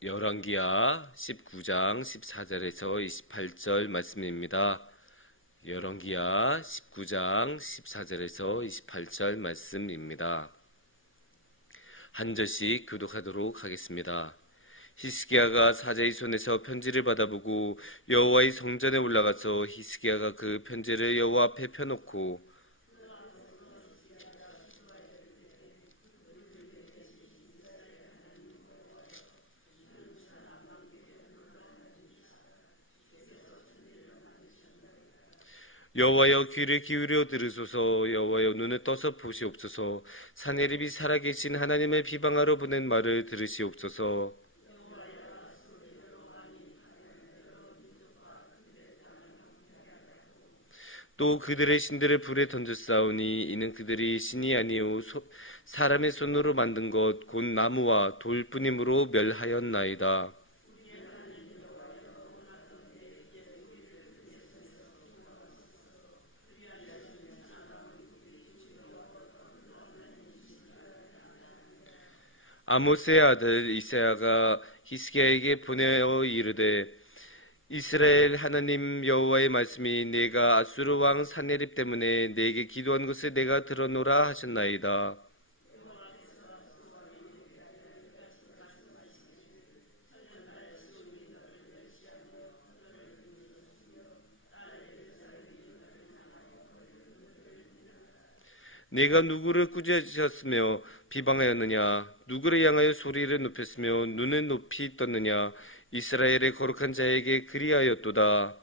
열왕기하 19장 14절에서 28절 말씀입니다. 열왕기하 19장 14절에서 28절 말씀입니다. 한 절씩 교독하도록 하겠습니다. 히스기야가 사자의 손에서 편지를 받아보고 여호와의 성전에 올라가서 히스기야가 그 편지를 여호와 앞에 펴놓고 여호와여 귀를 기울여 들으소서. 여호와여 눈을 떠서 보시옵소서. 사내립이 살아계신 하나님을 비방하러 보낸 말을 들으시옵소서. 또 그들의 신들을 불에 던졌사오니 이는 그들이 신이 아니요 사람의 손으로 만든 것 곧 나무와 돌뿐이므로 멸하였나이다. 아모스의 아들 이사야가 히스기야에게 보내어 이르되 이스라엘 하나님 여호와의 말씀이 내가 아수르 왕 사네립 때문에 내게 기도한 것을 내가 들어노라 하셨나이다. 내가 누구를 꾸짖으셨으며 비방하였느냐? 누구를 향하여 소리를 높였으며 눈을 높이 떴느냐? 이스라엘의 거룩한 자에게 그리하였도다.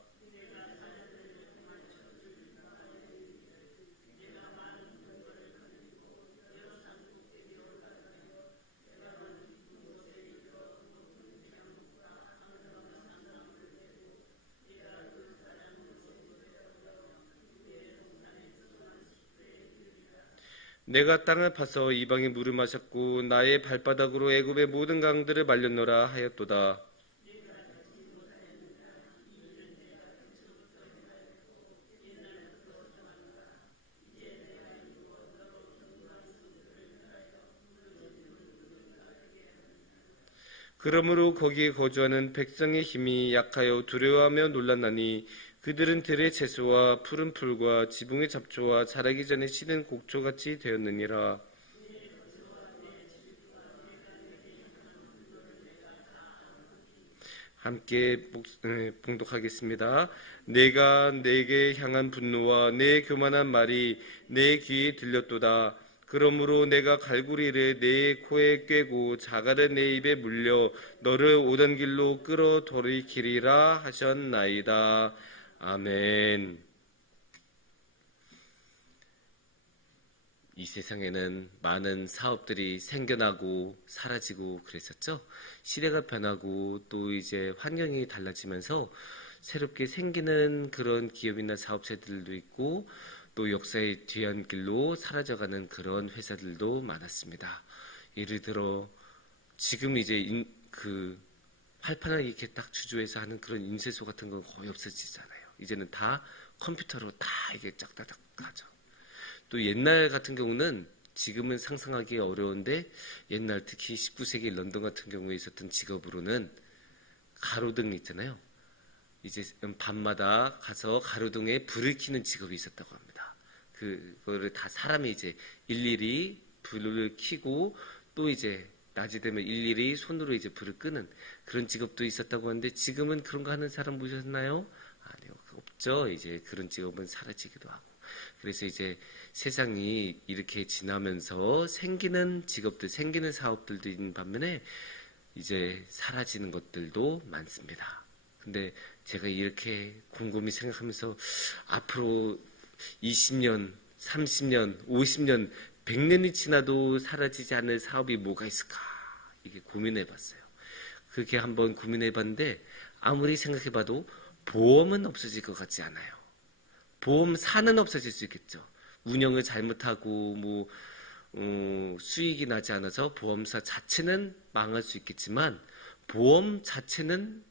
내가 땅을 파서 이방의 물을 마셨고 나의 발바닥으로 애굽의 모든 강들을 말렸노라 하였도다. 그러므로 거기에 거주하는 백성의 힘이 약하여 두려워하며 놀랐나니 그들은 들의 채소와 푸른 풀과 지붕의 잡초와 자라기 전에 시든 곡초같이 되었느니라. 함께 봉독하겠습니다. 내가 내게 향한 분노와 내 교만한 말이 내 귀에 들렸도다. 그러므로 내가 갈고리를 내 코에 꿰고 자갈을 내 입에 물려 너를 오던 길로 끌어돌이키리라 하셨나이다. 아멘. 이 세상에는 많은 사업들이 생겨나고 사라지고 그랬었죠. 시대가 변하고 또 이제 환경이 달라지면서 새롭게 생기는 그런 기업이나 사업체들도 있고 또 역사의 뒤안길로 사라져가는 그런 회사들도 많았습니다. 예를 들어 지금 이제 그 활판하게 이렇게 딱 주조해서 하는 그런 인쇄소 같은 건 거의 없어지잖아요. 이제는 다 컴퓨터로 다 이게 짝다닥 하죠. 또 옛날 같은 경우는 지금은 상상하기 어려운데 옛날 특히 19세기 런던 같은 경우에 있었던 직업으로는 가로등 있잖아요. 이제 밤마다 가서 가로등에 불을 켜는 직업이 있었다고 합니다. 그거를 다 사람이 이제 일일이 불을 켜고 또 이제 낮이 되면 일일이 손으로 이제 불을 끄는 그런 직업도 있었다고 하는데 지금은 그런 거 하는 사람 보셨나요? 아니요, 없죠. 이제 그런 직업은 사라지기도 하고. 그래서 이제 세상이 이렇게 지나면서 생기는 직업들, 생기는 사업들도 있는 반면에 이제 사라지는 것들도 많습니다. 근데 제가 이렇게 곰곰이 생각하면서 앞으로 20년, 30년, 50년, 100년이 지나도 사라지지 않을 사업이 뭐가 있을까? 이게 고민해봤어요. 그렇게 한번 고민해봤는데 아무리 생각해봐도 보험은 없어질 것 같지 않아요. 보험사는 없어질 수 있겠죠. 운영을 잘못하고 수익이 나지 않아서 보험사 자체는 망할 수 있겠지만 보험 자체는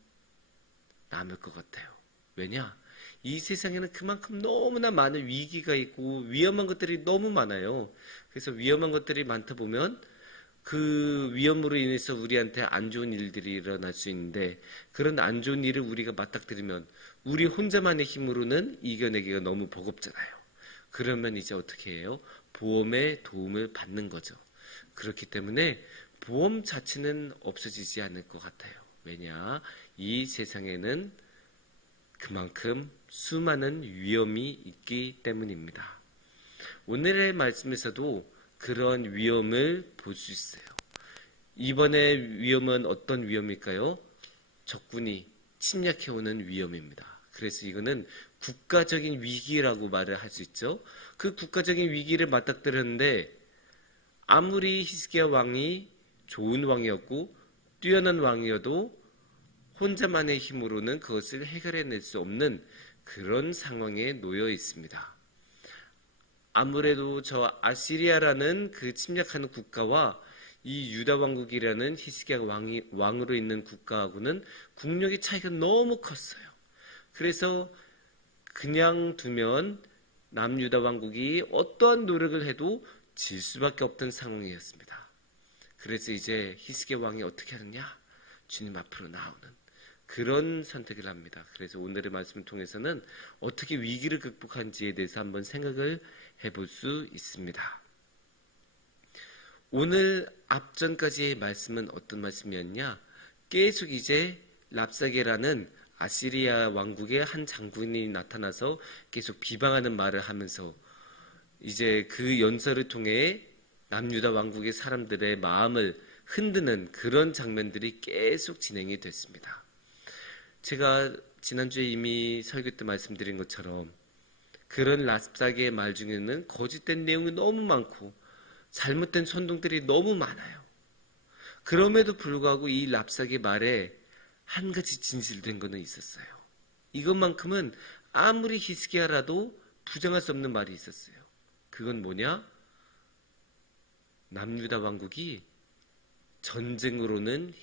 남을 것 같아요. 왜냐? 이 세상에는 그만큼 너무나 많은 위기가 있고 위험한 것들이 너무 많아요. 그래서 위험한 것들이 많다 보면 그 위험으로 인해서 우리한테 안 좋은 일들이 일어날 수 있는데 그런 안 좋은 일을 우리가 맞닥뜨리면 우리 혼자만의 힘으로는 이겨내기가 너무 버겁잖아요. 그러면 이제 어떻게 해요? 보험의 도움을 받는 거죠. 그렇기 때문에 보험 자체는 없어지지 않을 것 같아요. 왜냐? 이 세상에는 그만큼 수많은 위험이 있기 때문입니다. 오늘의 말씀에서도 그런 위험을 볼 수 있어요. 이번에 위험은 어떤 위험일까요? 적군이 침략해오는 위험입니다. 그래서 이거는 국가적인 위기라고 말을 할 수 있죠. 그 국가적인 위기를 맞닥뜨렸는데 아무리 히스기야 왕이 좋은 왕이었고 뛰어난 왕이어도 혼자만의 힘으로는 그것을 해결해낼 수 없는 그런 상황에 놓여 있습니다. 아무래도 저 아시리아라는 그 침략하는 국가와 이 유다 왕국이라는 히스기야 왕으로 있는 국가하고는 국력의 차이가 너무 컸어요. 그래서 그냥 두면 남유다 왕국이 어떠한 노력을 해도 질 수밖에 없던 상황이었습니다. 그래서 이제 히스기야 왕이 어떻게 하느냐? 주님 앞으로 나오는 그런 선택을 합니다. 그래서 오늘의 말씀을 통해서는 어떻게 위기를 극복한지에 대해서 한번 생각을 해볼 수 있습니다. 오늘 앞전까지의 말씀은 어떤 말씀이었냐? 계속 이제 랍사게라는 아시리아 왕국의 한 장군이 나타나서 계속 비방하는 말을 하면서 이제 그 연설을 통해 남유다 왕국의 사람들의 마음을 흔드는 그런 장면들이 계속 진행이 됐습니다. 제가 지난주에 이미 설교 때 말씀드린 것처럼 그런 랍사게의 말 중에는 거짓된 내용이 너무 많고 잘못된 선동들이 너무 많아요. 그럼에도 불구하고 이 랍사게 말에 한 가지 진실된 거는 있었어요. 이것만큼은 아무리 히스기야라도 부정할 수 없는 말이 있었어요. 그건 뭐냐? 남유다 왕국이 전쟁으로는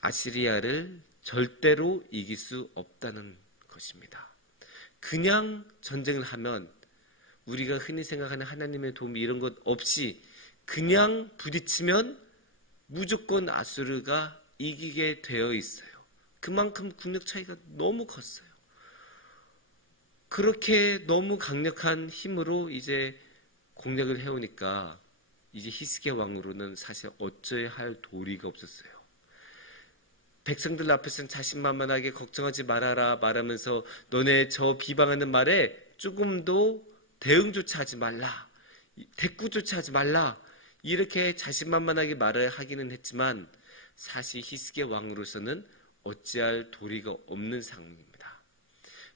아시리아를 절대로 이길 수 없다는 것입니다. 그냥 전쟁을 하면 우리가 흔히 생각하는 하나님의 도움 이런 것 없이 그냥 부딪히면 무조건 아수르가 이기게 되어 있어요. 그만큼 국력 차이가 너무 컸어요. 그렇게 너무 강력한 힘으로 이제 공략을 해오니까 이제 히스기야 왕으로는 사실 어쩌야 할 도리가 없었어요. 백성들 앞에서는 자신만만하게 걱정하지 말아라 말하면서 너네 저 비방하는 말에 조금도 대응조차 하지 말라, 대꾸조차 하지 말라 이렇게 자신만만하게 말을 하기는 했지만 사실 히스기야 왕으로서는 어찌할 도리가 없는 상황입니다.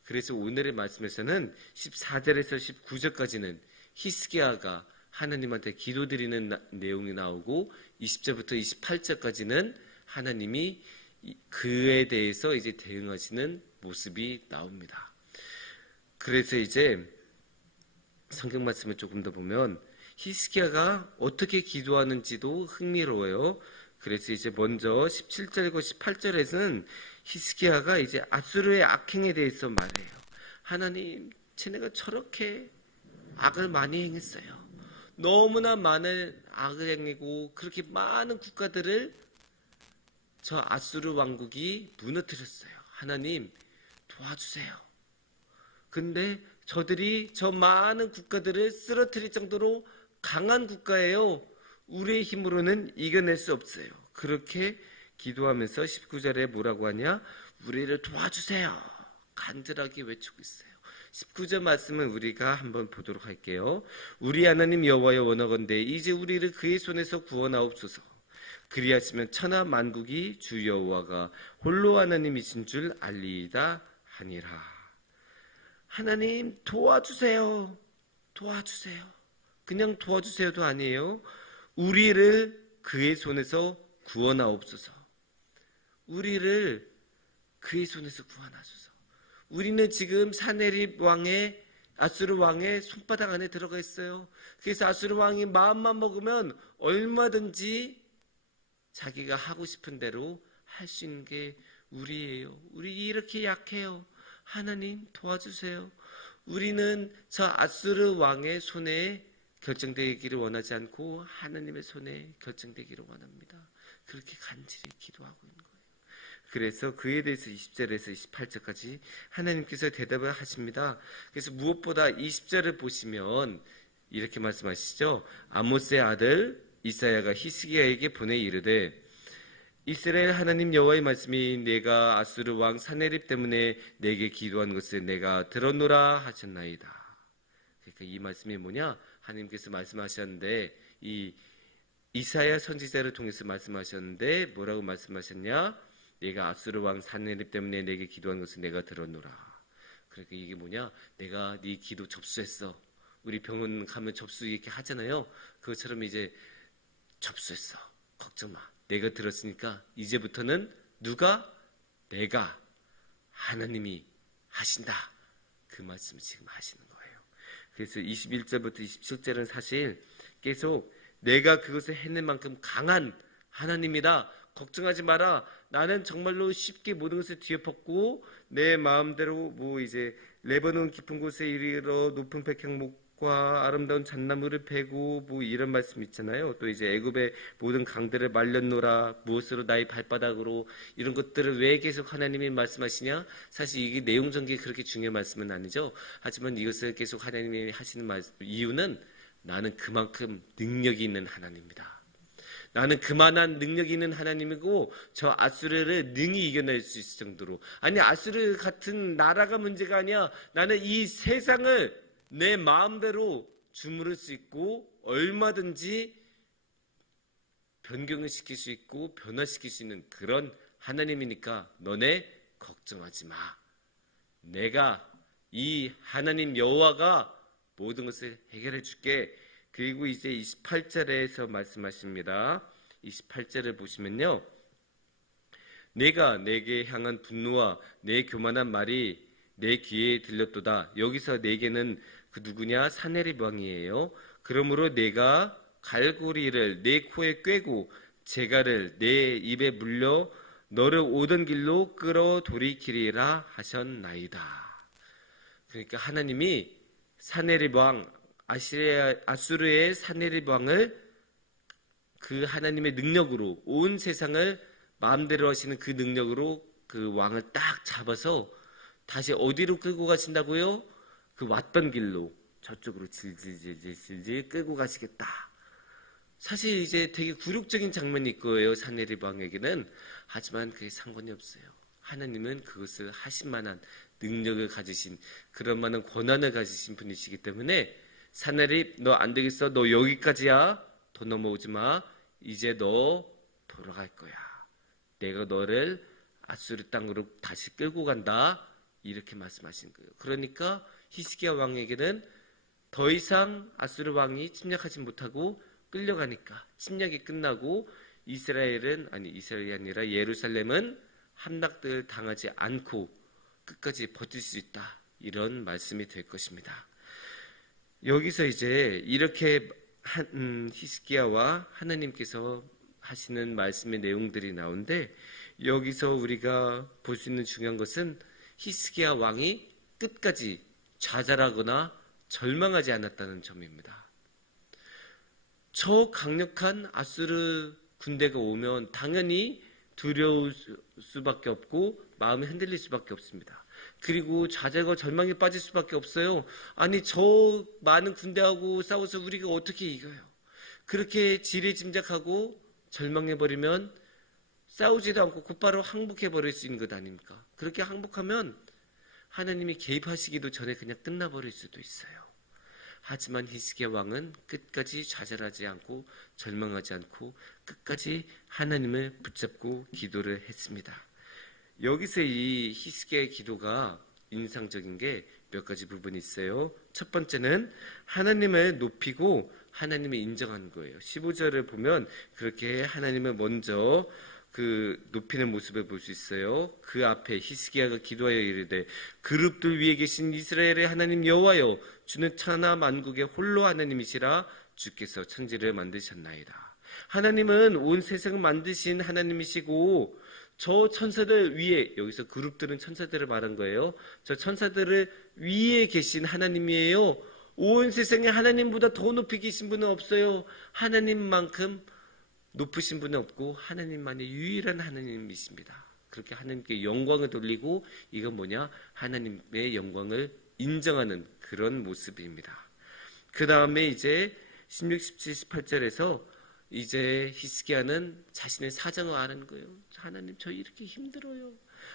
그래서 오늘의 말씀에서는 14절에서 19절까지는 히스기야가 하나님한테 기도드리는 내용이 나오고 20절부터 28절까지는 하나님이 그에 대해서 이제 대응하시는 모습이 나옵니다. 그래서 이제 성경 말씀을 조금 더 보면 히스기야가 어떻게 기도하는지도 흥미로워요. 그래서 이제 먼저 17절과 18절에서는 히스기야가 이제 아수르의 악행에 대해서 말해요. 하나님, 쟤네가 저렇게 악을 많이 행했어요. 너무나 많은 악을 행하고 그렇게 많은 국가들을 저 아수르 왕국이 무너뜨렸어요. 하나님, 도와주세요. 근데 저들이 저 많은 국가들을 쓰러뜨릴 정도로 강한 국가예요. 우리의 힘으로는 이겨낼 수 없어요. 그렇게 기도하면서 19절에 뭐라고 하냐? 우리를 도와주세요. 간절하게 외치고 있어요. 19절 말씀은 우리가 한번 보도록 할게요. 우리 하나님 여호와여 원하건대 이제 우리를 그의 손에서 구원하옵소서. 그리하시면 천하 만국이 주 여호와가 홀로 하나님이신 줄 알리이다 하니라. 하나님 도와주세요. 도와주세요. 그냥 도와주세요도 아니에요. 우리를 그의 손에서 구원하옵소서. 우리를 그의 손에서 구원하소서. 우리는 지금 사네립 왕의 아수르 왕의 손바닥 안에 들어가 있어요. 그래서 아수르 왕이 마음만 먹으면 얼마든지 자기가 하고 싶은 대로 할 수 있는 게 우리예요. 우리 이렇게 약해요. 하나님 도와주세요. 우리는 저 아수르 왕의 손에 결정되기를 원하지 않고 하나님의 손에 결정되기를 원합니다. 그렇게 간절히 기도하고 있는 거예요. 그래서 그에 대해서 20절에서 28절까지 하나님께서 대답을 하십니다. 그래서 무엇보다 20절을 보시면 이렇게 말씀하시죠. 아모스의 아들 이사야가 히스기야에게 보내 이르되 이스라엘 하나님 여호와의 말씀이 내가 아수르 왕 사네립 때문에 내게 기도한 것을 내가 들었노라 하셨나이다. 그러니까 이 말씀이 뭐냐? 하나님께서 말씀하셨는데 이 이사야 선지자를 통해서 말씀하셨는데 뭐라고 말씀하셨냐? 내가 아수르 왕 사네립 때문에 내게 기도한 것을 내가 들었노라. 그러니까 이게 뭐냐? 내가 네 기도 접수했어. 우리 병원 가면 접수 이렇게 하잖아요. 그것처럼 이제 접수했어. 걱정 마. 내가 들었으니까 이제부터는 누가? 내가, 하나님이 하신다. 그 말씀을 지금 하시는 거예요. 그래서 21절부터 27절은 사실 계속 내가 그것을 해낼 만큼 강한 하나님이다. 걱정하지 마라. 나는 정말로 쉽게 모든 것을 뒤엎었고 내 마음대로 뭐 이제 레바논 깊은 곳에 이르러 높은 백향목과 아름다운 잣나무를 베고 뭐 이런 말씀 있잖아요. 또 이제 애굽의 모든 강들을 말렸노라. 무엇으로 나의 발바닥으로 이런 것들을 왜 계속 하나님이 말씀하시냐? 사실 이게 내용 전개 그렇게 중요한 말씀은 아니죠. 하지만 이것을 계속 하나님이 하시는 이유는 나는 그만큼 능력이 있는 하나님입니다. 나는 그만한 능력이 있는 하나님이고 저 아수르를 능히 이겨낼 수 있을 정도로 아니 아수르 같은 나라가 문제가 아니야. 나는 이 세상을 내 마음대로 주무를 수 있고 얼마든지 변경을 시킬 수 있고 변화시킬 수 있는 그런 하나님이니까 너네 걱정하지 마. 내가 이 하나님 여호와가 모든 것을 해결해 줄게. 그리고 이제 28절에서 말씀하십니다. 28절을 보시면요. 내가 내게 향한 분노와 내 교만한 말이 내 귀에 들렸도다. 여기서 내게는 그 누구냐? 사네립 왕이에요. 그러므로 내가 갈고리를 내 코에 꿰고 재갈을 내 입에 물려 너를 오던 길로 끌어 돌이키리라 하셨나이다. 그러니까 하나님이 사네립 왕 아수르의 사네립 왕을 그 하나님의 능력으로 온 세상을 마음대로 하시는 그 능력으로 그 왕을 딱 잡아서 다시 어디로 끌고 가신다고요? 그 왔던 길로 저쪽으로 질질 끌고 가시겠다. 사실 이제 되게 굴욕적인 장면일 거예요. 사네립 왕에게는. 하지만 그게 상관이 없어요. 하나님은 그것을 하실 만한 능력을 가지신 그런 만한 권한을 가지신 분이시기 때문에 사네립 너 안 되겠어. 너 여기까지야. 더 넘어오지 마. 이제 너 돌아갈 거야. 내가 너를 아수르 땅으로 다시 끌고 간다. 이렇게 말씀하신 거예요. 그러니까 히스기야 왕에게는 더 이상 아수르 왕이 침략하지 못하고 끌려가니까 침략이 끝나고 이스라엘이 아니라 예루살렘은 함락을 당하지 않고 끝까지 버틸 수 있다. 이런 말씀이 될 것입니다. 여기서 이제 이렇게 히스기야와 하나님께서 하시는 말씀의 내용들이 나오는데 여기서 우리가 볼 수 있는 중요한 것은 히스기야 왕이 끝까지 좌절하거나 절망하지 않았다는 점입니다. 저 강력한 아수르 군대가 오면 당연히 두려울 수밖에 없고 마음이 흔들릴 수밖에 없습니다. 그리고 좌절과 절망에 빠질 수밖에 없어요. 아니 저 많은 군대하고 싸워서 우리가 어떻게 이겨요? 그렇게 지레짐작하고 절망해버리면 싸우지도 않고 곧바로 항복해버릴 수 있는 것 아닙니까? 그렇게 항복하면 하나님이 개입하시기도 전에 그냥 끝나버릴 수도 있어요. 하지만 히스기야 왕은 끝까지 좌절하지 않고 절망하지 않고 끝까지 하나님을 붙잡고 기도를 했습니다. 여기서 이 히스기야의 기도가 인상적인 게 몇 가지 부분이 있어요. 첫 번째는 하나님을 높이고 하나님을 인정하는 거예요. 15절을 보면 그렇게 하나님을 먼저 그 높이는 모습을 볼 수 있어요. 그 앞에 히스기야가 기도하여 이르되 그룹들 위에 계신 이스라엘의 하나님 여호와여 주는 천하 만국의 홀로 하나님이시라 주께서 천지를 만드셨나이다. 하나님은 온 세상을 만드신 하나님이시고 저 천사들 위에, 여기서 그룹들은 천사들을 말한 거예요. 저 천사들을 위에 계신 하나님이에요. 온 세상에 하나님보다 더 높이 계신 분은 없어요. 하나님만큼 높으신 분은 없고 하나님만이 유일한 하나님이십니다. 그렇게 하나님께 영광을 돌리고 이건 뭐냐? 하나님의 영광을 인정하는 그런 모습입니다. 그 다음에 이제 16, 17, 18절에서 이제 히스기야는 자신의 사정을 아는 거예요. 하나님, 저 이렇게 힘들어요.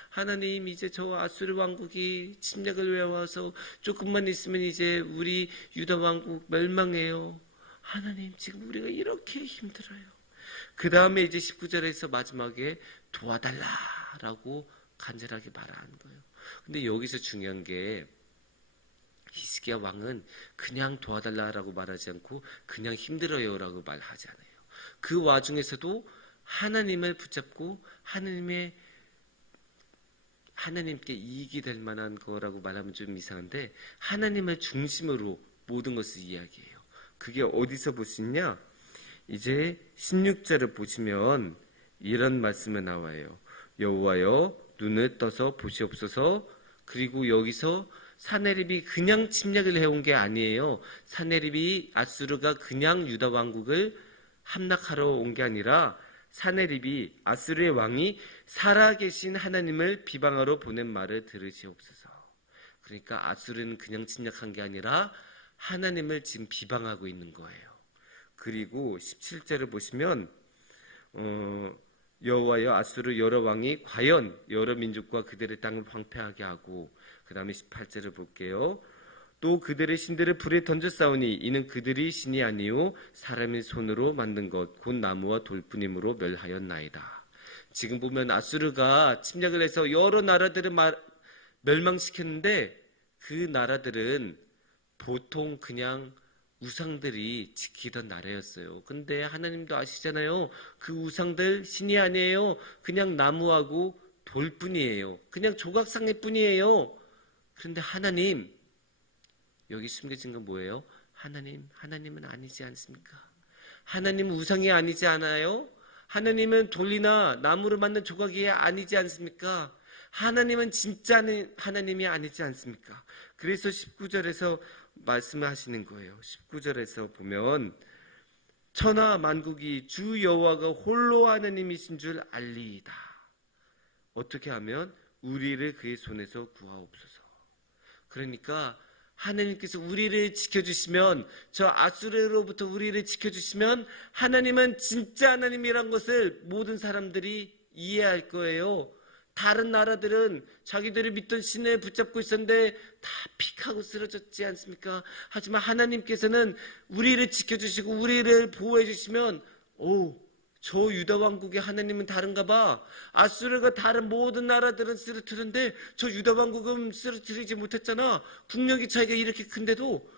하나님, 이제 저 아수르 왕국이 침략을 해와서 조금만 있으면 이제 우리 유다 왕국 멸망해요. 하나님, 지금 우리가 이렇게 힘들어요. 그 다음에 이제 19절에서 마지막에 도와달라라고 간절하게 말하는 거예요. 근데 여기서 중요한 게 히스기야 왕은 그냥 도와달라라고 말하지 않고 그냥 힘들어요라고 말하지 않아요. 그 와중에서도 하나님을 붙잡고 하나님께 이익이 될 만한 거라고 말하면 좀 이상한데 하나님을 중심으로 모든 것을 이야기해요. 그게 어디서 볼 수 있냐? 이제 16절을 보시면 이런 말씀이 나와요. 여호와여 눈을 떠서 보시옵소서. 그리고 여기서 사네립이 그냥 침략을 해온 게 아니에요. 사네립이 아수르가 그냥 유다 왕국을 함락하러 온 게 아니라 사네립이 아수르의 왕이 살아계신 하나님을 비방하러 보낸 말을 들으시옵소서. 그러니까 아수르는 그냥 침략한 게 아니라 하나님을 지금 비방하고 있는 거예요. 그리고 17절을 보시면 여호와여 아수르 여러 왕이 과연 여러 민족과 그들의 땅을 황폐하게 하고, 그 다음에 18절을 볼게요. 또 그들의 신들을 불에 던져 싸우니 이는 그들이 신이 아니요 사람의 손으로 만든 것 곧 나무와 돌뿐이므로 멸하였나이다. 지금 보면 아수르가 침략을 해서 여러 나라들을 멸망시켰는데 그 나라들은 보통 그냥 우상들이 지키던 나라였어요. 근데 하나님도 아시잖아요. 그 우상들 신이 아니에요. 그냥 나무하고 돌뿐이에요. 그냥 조각상일 뿐이에요. 그런데 하나님, 여기 숨겨진 건 뭐예요? 하나님은 아니지 않습니까? 하나님은 우상이 아니지 않아요? 하나님은 돌이나 나무로 만든 조각이 아니지 않습니까? 하나님은 진짜 하나님이 아니지 않습니까? 그래서 19절에서 말씀하시는 거예요. 19절에서 보면 천하 만국이 주 여호와가 홀로 하나님이신 줄 알리이다. 어떻게 하면 우리를 그의 손에서 구하옵소서. 그러니까 하나님께서 우리를 지켜주시면, 저 아수르로부터 우리를 지켜주시면 하나님은 진짜 하나님이란 것을 모든 사람들이 이해할 거예요. 다른 나라들은 자기들이 믿던 신을 붙잡고 있었는데 다 픽하고 쓰러졌지 않습니까? 하지만 하나님께서는 우리를 지켜주시고 우리를 보호해 주시면 저 유다 왕국의 하나님은 다른가 봐. 아수르가 다른 모든 나라들은 쓰러뜨렸는데 저 유다 왕국은 쓰러뜨리지 못했잖아. 국력의 차이가 이렇게 큰데도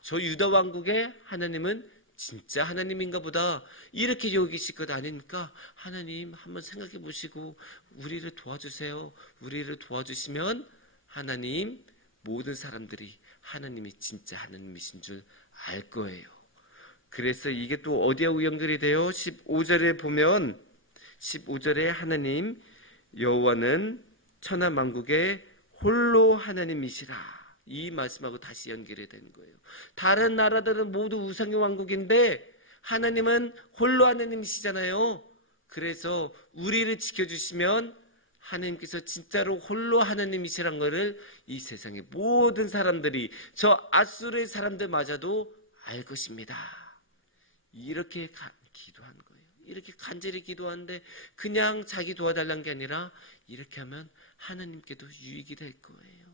저 유다 왕국의 하나님은 진짜 하나님인가 보다, 이렇게 여기실 것 아닙니까? 하나님 한번 생각해 보시고 우리를 도와주세요. 우리를 도와주시면 하나님, 모든 사람들이 하나님이 진짜 하나님이신 줄 알 거예요. 그래서 이게 또 어디하고 연결이 돼요? 15절에 보면 15절에 하나님 여호와는 천하 만국의 홀로 하나님이시라, 이 말씀하고 다시 연결이 되는 거예요. 다른 나라들은 모두 우상의 왕국인데 하나님은 홀로 하나님이시잖아요. 그래서 우리를 지켜주시면 하나님께서 진짜로 홀로 하나님이시란 것을 이 세상의 모든 사람들이, 저 아수르의 사람들마저도 알 것입니다. 이렇게 기도한 거예요. 이렇게 간절히 기도하는데 그냥 자기 도와달라는 게 아니라 이렇게 하면 하나님께도 유익이 될 거예요.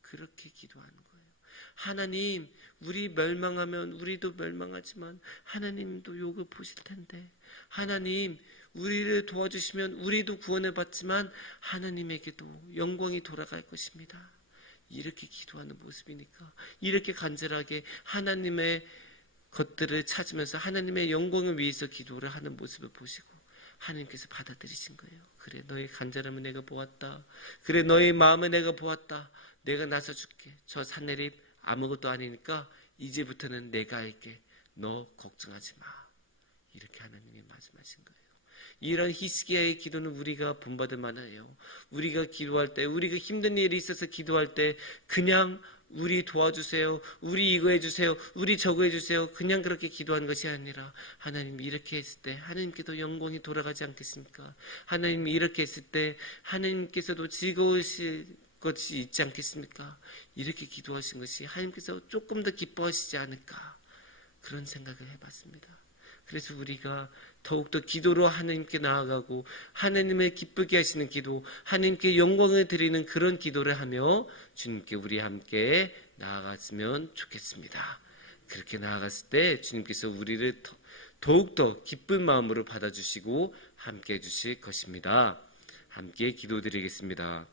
그렇게 기도하는 거예요. 하나님, 우리 멸망하면 우리도 멸망하지만 하나님도 욕을 보실 텐데, 하나님 우리를 도와주시면 우리도 구원을 받지만 하나님에게도 영광이 돌아갈 것입니다. 이렇게 기도하는 모습이니까, 이렇게 간절하게 하나님의 것들을 찾으면서 하나님의 영광을 위해서 기도를 하는 모습을 보시고 하나님께서 받아들이신 거예요. 그래, 너의 간절함을 내가 보았다. 그래, 너의 마음을 내가 보았다. 내가 나서줄게. 저 사내립 아무것도 아니니까 이제부터는 내가 할게. 너 걱정하지 마. 이렇게 하나님이 말씀하신 거예요. 이런 히스기야의 기도는 우리가 본받을 만해요. 우리가 기도할 때, 우리가 힘든 일이 있어서 기도할 때 그냥 우리 도와주세요, 우리 이거 해주세요, 우리 저거 해주세요, 그냥 그렇게 기도한 것이 아니라 하나님이 이렇게 했을 때 하나님께도 영광이 돌아가지 않겠습니까? 하나님이 이렇게 했을 때 하나님께서도 즐거우실 것이 있지 않겠습니까? 이렇게 기도하신 것이 하나님께서 조금 더 기뻐하시지 않을까, 그런 생각을 해봤습니다. 그래서 우리가 더욱더 기도로 하나님께 나아가고 하나님을 기쁘게 하시는 기도, 하나님께 영광을 드리는 그런 기도를 하며 주님께 우리 함께 나아갔으면 좋겠습니다. 그렇게 나아갔을 때 주님께서 우리를 더욱더 기쁜 마음으로 받아주시고 함께 해주실 것입니다. 함께 기도드리겠습니다.